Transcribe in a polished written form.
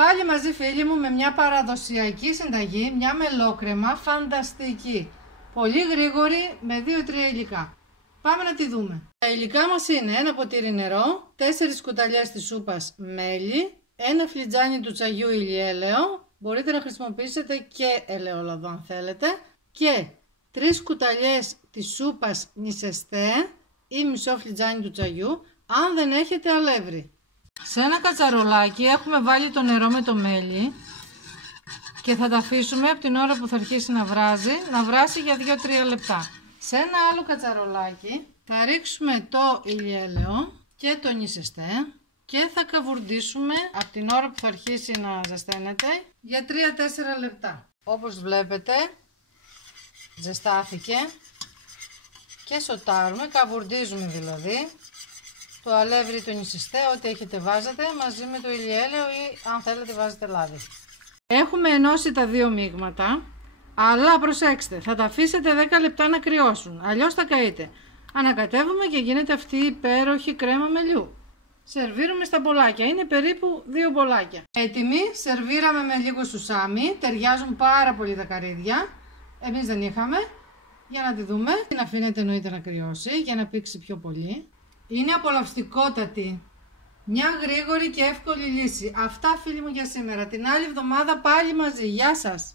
Πάλι μαζί φίλοι μου με μια παραδοσιακή συνταγή, μια μελόκρεμα φανταστική. Πολύ γρήγορη με 2-3 υλικά. Πάμε να τη δούμε. Τα υλικά μας είναι ένα ποτήρι νερό, 4 κουταλιές της σούπας μέλι, ένα φλιτζάνι του τσαγιού ηλιέλαιο, μπορείτε να χρησιμοποιήσετε και ελαιόλαδο αν θέλετε, και 3 κουταλιές της σούπας νησεστέ ή μισό φλιτζάνι του τσαγιού, αν δεν έχετε αλεύρι. Σε ένα κατσαρολάκι έχουμε βάλει το νερό με το μέλι και θα τα αφήσουμε από την ώρα που θα αρχίσει να βράσει για 2-3 λεπτά. Σε ένα άλλο κατσαρολάκι θα ρίξουμε το ηλιέλαιο και το νησεστέ και θα καβουρντίσουμε από την ώρα που θα αρχίσει να ζεσταίνεται για 3-4 λεπτά. Όπως βλέπετε ζεστάθηκε και σοτάρουμε, καβουρντίζουμε δηλαδή το αλεύρι, το νησεστέ, ό,τι έχετε βάζετε μαζί με το ηλιέλαιο ή αν θέλετε βάζετε λάδι. Έχουμε ενώσει τα δύο μείγματα, αλλά προσέξτε, θα τα αφήσετε 10 λεπτά να κρυώσουν, αλλιώς θα καείτε. Ανακατεύουμε και γίνεται αυτή η υπέροχη κρέμα μελιού. Σερβίρουμε στα μπολάκια, είναι περίπου 2 μπολάκια. Έτοιμη, σερβίραμε με λίγο σουσάμι, ταιριάζουν πάρα πολύ τα καρύδια. Εμείς δεν είχαμε, για να τη δούμε. Την αφήνετε εννοείται να κρυώσει για να πήξει πιο πολύ. Είναι απολαυστικότατη. Μια γρήγορη και εύκολη λύση. Αυτά φίλοι μου για σήμερα. Την άλλη εβδομάδα πάλι μαζί. Γεια σας!